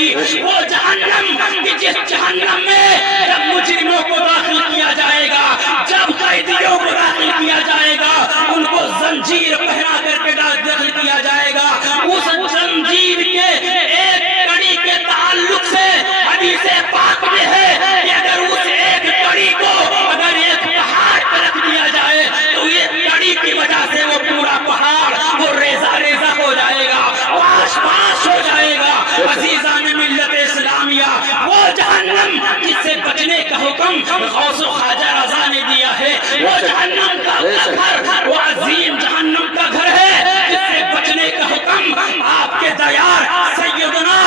گی، وہ جہنم کہ جس جہنم میں جب مجرموں کو داخل کیا جائے گا، جب قیدیوں کو داخل کیا جائے گا، ان کو زنجیر پہنا کر کے داخل کیا جائے گا، اس زنجیر کے ایک کڑی کے تعلق سے حدیث پاک میں ہے کہ اگر اس ایک کڑی کو اگر ایک پہاڑ پر رکھ دیا جائے تو یہ کڑی کی وجہ سے وہ پورا پہاڑ وہ ریزہ ریزہ ہو جائے گا، پاش پاش ہو جائے گا۔ عزیزان ملت اسلامیہ، وہ جہنم جس سے بچنے کا حکم غوث و خواجہ رضا نے دیا ہے، وہ جہنم کا گھر وہ عظیم جہنم کا گھر ہے جس سے بچنے کا حکم آپ کے دیار سیدنا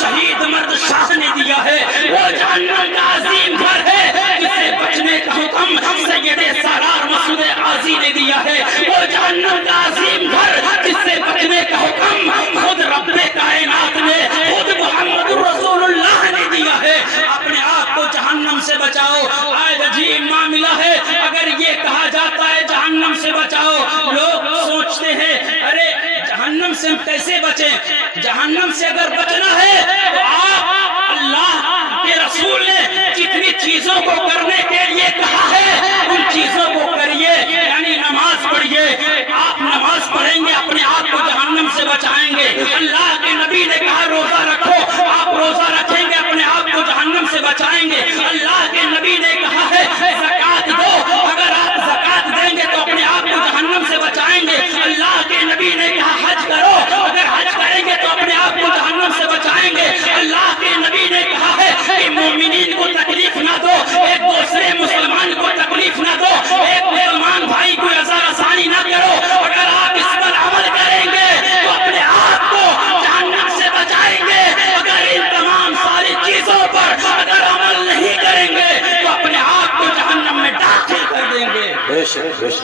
شہید مرد شاہ نے دیا ہے، وہ جہنم کا عظیم گھر ہے جس سے بچنے کا حکم سید سالار مسعود غازی نے دیا ہے، وہ جہنم کا عظیم گھر جس سے بچنے کا حکم خود رب کائنات نے خود محمد رسول اللہ نے دیا ہے۔ اپنے آپ کو جہنم سے بچاؤ۔ آج عجیب معاملہ ہے، اگر یہ کہا جاتا ہے جہنم سے بچاؤ، لوگ سوچتے ہیں ارے جہنم سے ہم کیسے بچیں؟ جہنم سے اگر بچنا ہے تو آپ اللہ کے رسول نے جتنی چیزوں کو کرنے کے لیے کہا ہے ان چیزوں کو کریے، یعنی نماز پڑھیے۔ آپ نماز پڑھیں گے اپنے آپ کو جہنم سے بچائیں گے۔ اللہ کے نبی نے کہا روزہ رکھو، آپ روزہ رکھیں گے اپنے آپ کو جہنم سے بچائیں گے۔ اللہ کے نبی نے کہا ہے زکات دو، اگر آپ زکات دیں گے تو اپنے آپ کو جہنم سے بچائیں گے۔ اللہ کے نبی نے کہا حج کرو، اگر حج کریں گے تو اپنے آپ کو جہنم سے بچائیں گے۔ اللہ کے نبی نے کہا ہے کہ مومنین کو تکلیف نہ دو، ایک دوسرے مسلمان کو تکلیف نہ دو، ایک مسلمان بھائی کو اذیت رسانی نہ کرو۔ اگر آپ اس پر عمل کریں گے تو اپنے آپ کو جہنم سے بچائیں گے۔ اگر ان تمام ساری چیزوں پر اگر عمل نہیں کریں گے تو اپنے آپ کو جہنم میں داخل کر دیں گے۔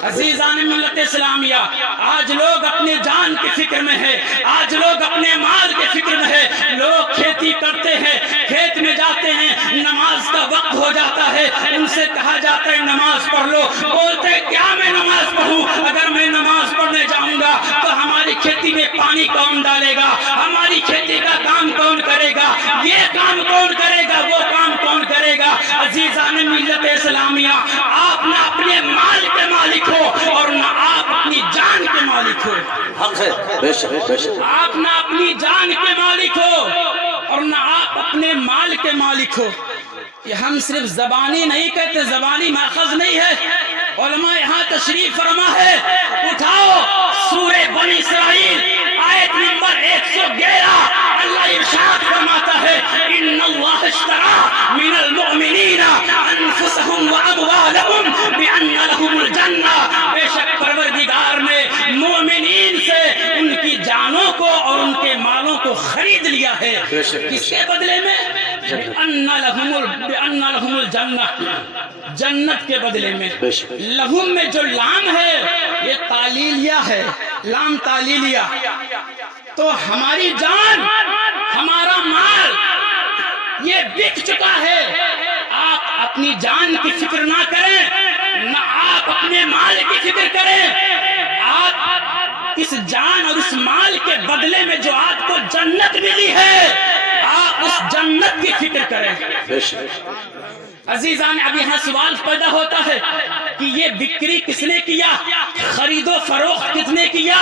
عزیزان ملت اسلامیہ، آج لوگ اپنے جان کی فکر میں ہے، آج لوگ اپنے مال کے فکر میں ہے۔ لوگ کھیتی کرتے ہیں، کھیت میں جاتے ہیں، نماز کا وقت ہو جاتا ہے، ان سے کہا جاتا ہے نماز پڑھ لو، بولتے ہیں کیا میں نماز پڑھوں؟ اگر میں نماز پڑھنے جاؤں گا تو ہماری کھیتی میں پانی کون ڈالے گا؟ ہماری کھیتی کا کام کون کرے گا؟ یہ کام کون کرے گا؟ وہ کام کون کرے گا؟ عزیزان ملت اسلامیہ، آپ نہ اپنے مال کے مالک ہو اور نہ آپ اپنی جان کے مالک ہو۔ آپ نہ اپنی جان کے مالک ہو اور نہ آپ اپنے مال کے مالک ہو۔ یہ ہم صرف زبانی نہیں کہتے، زبانی ماخذ نہیں ہے، علماء یہاں تشریف فرما ہے۔ اٹھاؤ سورہ بنی اسرائیل آیت نمبر 111، اللہ ارشاد فرماتا ہے ان اللہ اشترى من المؤمنین انفسهم واموالهم بان لهم الجنہ، بے شک پروردگار نے مومنین سے ان کی جانوں کو اور ان کے مالوں کو خرید لیا ہے۔ کس کے بدلے میں؟ بِأَنَّ لَهُمُ الْجَنَّةِ، جنت کے بدلے میں۔ لہم میں جو لام ہے یہ تعلیلیہ ہے، لام تعلیلیہ۔ تو ہماری جان، ہمارا مال یہ بک چکا ہے۔ آپ اپنی جان کی فکر نہ کریں، نہ آپ اپنے مال کی فکر کریں۔ آپ اس جان اور اس مال کے بدلے میں جو آپ کو جنت ملی ہے، آپ اس جنت کی فکر کریں۔ عزیزان، اب یہاں سوال پیدا ہوتا ہے کہ یہ بکری کس نے کیا، خرید و فروخت کس نے کیا؟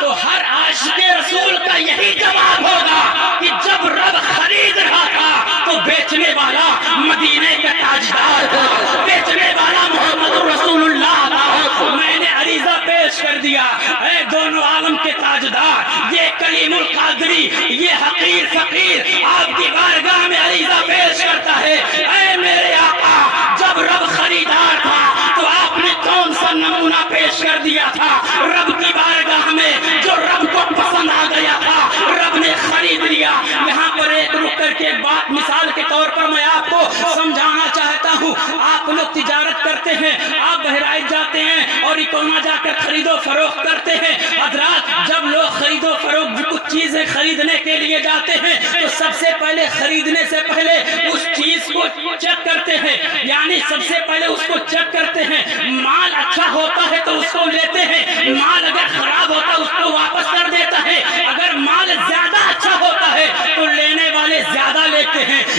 تو ہر عاشق رسول کا یہی جواب ہوگا کہ جب رب خرید رہا تھا تو بیچنے والا مدینے کا تاجدار تھا، بیچنے والا محمد رسول اللہ تھا۔ میں نے عریضہ پیش کر دیا، اے دونوں عالم کے تاجدار، یہ کلیم القادری، یہ حقیر فقیر آپ کی بارگاہ میں عریضہ پیش کرتا ہے، اے میرے آقا، جب رب خریدار تھا تو آپ نے کون سا نمونہ پیش کر دیا تھا رب کی بارگاہ میں جو رب کو پسند آ گیا تھا، رب نے خرید لیا۔ یہاں پر ایک رک کر کے بات مثال کے طور پر میں آپ کو سمجھانا چاہتا ہوں۔ آپ لوگ تجارت کرتے ہیں، آپ بہرائچ جاتے ہیں اور اکونا جا کر خرید و فروخت کرتے ہیں۔ حضرات، جب لوگ خرید و فروخت کچھ چیزیں خریدنے کے لیے جاتے ہیں تو سب سے پہلے خریدنے سے پہلے اس چیز کو چیک کرتے ہیں، یعنی سب سے پہلے اس کو چیک کرتے ہیں۔ مال اچھا ہوتا ہے تو اس کو لیتے ہیں، مال اگر خراب ہوتا ہے اس کو واپس کر دیتا ہے۔ اگر مال زیادہ اچھا ہوتا ہے تو لینے والے زیادہ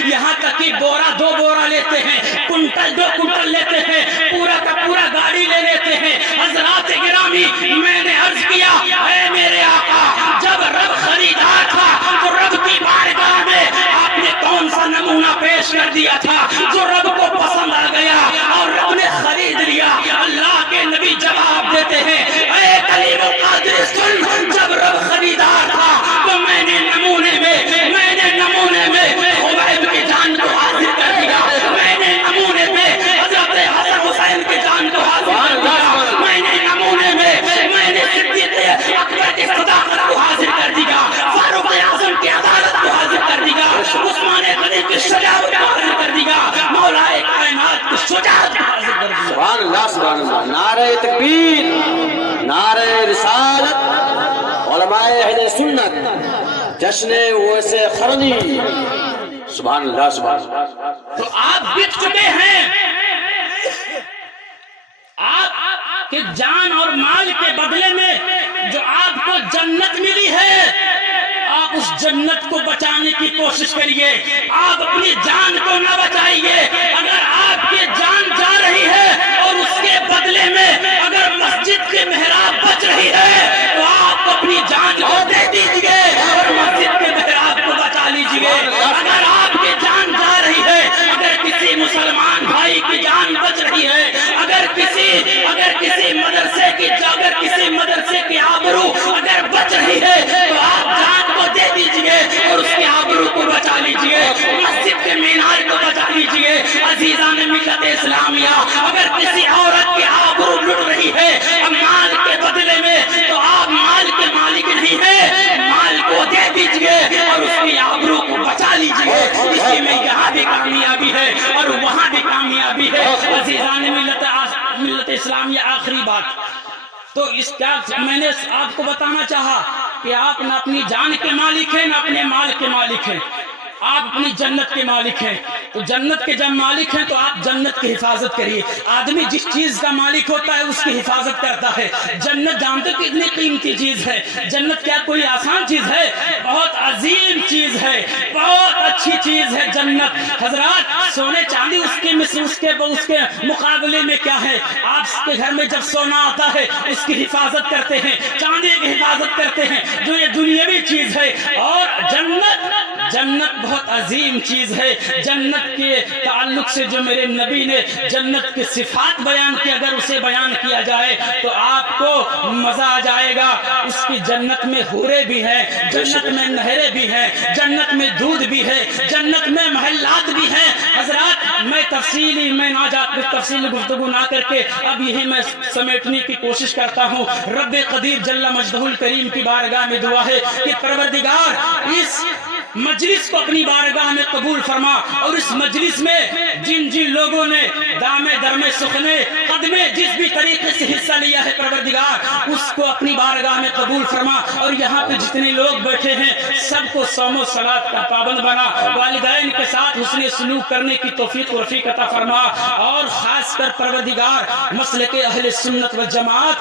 یہاں تک کہ بورا 2 بورا لیتے ہیں، کنٹل 2 کنٹل لیتے ہیں، پورا کا پورا گاڑی لے لیتے ہیں۔ حضرات گرامی، میں نے عرض کیا اے میرے آقا، جب رب خریدار تھا تو رب کی بارگاہ میں آپ نے کون سا نمونہ پیش کر دیا تھا جو رب کو پسند آ گیا اور رب نے خرید لیا؟ اللہ کے نبی جواب دیتے ہیں اے کلیم القادر سن، جب رب خریدار تھا تو میں نے نمونے میں خبیب کی جان کو حاضر کر دیا، میں نے نمونے میں حضرت حسن حسین کی جان کو حاضر کر دیا، میں نے نمونے میں صدیق اکبر کی صداقت کو حاضر کر دیا، فاروق اعظم کی عدالت کو حاضر کر دیا، عثمان غنی کی شجاعت کو حاضر کر دیا، مولا کائنات کی شجاعت کو حاضر کر دیا۔ سبحان اللہ سبحان اللہ، نعرہ تکبیر، نعرہ رسالت، علماء اہل سنت، جشن اویس قرنی، سبحان اللہ سبحان اللہ۔ تو آپ بک چکے ہیں، آپ کے جان اور مال کے بدلے میں جو آپ کو جنت ملی ہے، آپ اس جنت کو بچانے کی کوشش کریے، آپ اپنی جان کو نہ بچائیے۔ اگر آپ کی جان جا رہی ہے اور اس کے بدلے میں اگر مسجد کے محراب بچ رہی ہے تو آپ اپنی جان کو دے دیجئے اور مسجد کے محراب کو بچا لیجئے۔ اگر آپ کی جان جا رہی ہے، اگر کسی مسلمان بھائی کی جان بچ رہی ہے، اگر کسی مدرسے کی آبرو اگر بچ رہی ہے تو آپ جان کو دے دیجئے اور اس کی آبرو کو بچا لیجئے، مسجد کے مینار کو بچا لیجئے۔ عزیزان ملت اسلامیہ، اگر کسی عورت کی آبرو لٹ رہی ہے مال کے بدلے میں تو آپ مال کے مالک نہیں ہیں، مال کو دے دیجئے اور اس کی آبرو کو بچا لیجئے۔ اسی میں یہاں بھی کامیابی ہے اور وہاں بھی کامیابی ہے۔ عزیزان ملت اسلامیہ، آخری بات تو اس کا میں نے آپ کو بتانا چاہا کہ آپ نہ اپنی جان کے مالک ہیں نہ اپنے مال کے مالک ہیں، آپ اپنی جنت کے مالک ہیں۔ تو جنت کے جب مالک ہیں تو آپ جنت کی حفاظت کریے۔ آدمی جس چیز کا مالک ہوتا ہے اس کی حفاظت کرتا ہے۔ جنت جانتے کہ اتنی قیمتی چیز ہے، جنت کیا کوئی آسان چیز ہے؟ بہت عظیم چیز ہے، بہت اچھی چیز ہے جنت۔ حضرات، سونے چاندی اس کے مقابلے میں کیا ہے؟ آپ کے گھر میں جب سونا آتا ہے اس کی حفاظت کرتے ہیں، چاندی کی حفاظت کرتے ہیں جو یہ دنیاوی چیز ہے۔ اور جنت بہت عظیم چیز ہے۔ جنت کے تعلق سے جو میرے نبی نے جنت کی صفات بیان کی، اگر اسے بیان کیا جائے تو آپ کو مزہ آ جائے گا۔ اس کی جنت میں حوریں بھی ہیں، جنت میں نہریں بھی ہیں، جنت میں دودھ بھی ہے، جنت میں محلات بھی ہیں۔ حضرات، میں تفصیلی گفتگو نہ کر کے اب یہی میں سمیٹنے کی کوشش کرتا ہوں۔ رب قدیر جل مجدہ الکریم کی بارگاہ میں دعا ہے کہ پروردگار اس مجلس کو اپنی بارگاہ میں قبول فرما، اور اس مجلس میں جن لوگوں نے دامے درمے سخنے قدمے جس بھی طریقے سے حصہ لیا ہے پروردگار اس کو اپنی بارگاہ میں قبول فرما، اور یہاں پہ جتنے لوگ بیٹھے ہیں سب کو صوم و صلاۃ کا پابند بنا، والدین کے ساتھ حسن سلوک کرنے کی توفیق و رفیق عطا فرما، اور خاص کر پروردگار مسلک اہل سنت والجماعت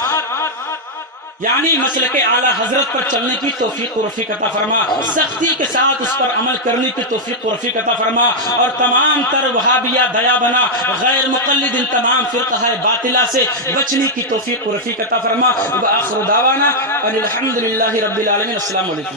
یعنی مسلک اعلی حضرت پر چلنے کی توفیق و رفیق عطا فرما، سختی کے ساتھ اس پر عمل کرنے کی توفیق و رفیق عطا فرما، اور تمام تر وہابیہ دیا بنا غیر مقلد ان تمام فرقہ باطلہ سے بچنے کی توفیق و رفیق عطا فرما۔ وآخر دعوانا ان الحمدللہ رب العالمین۔ السلام علیکم۔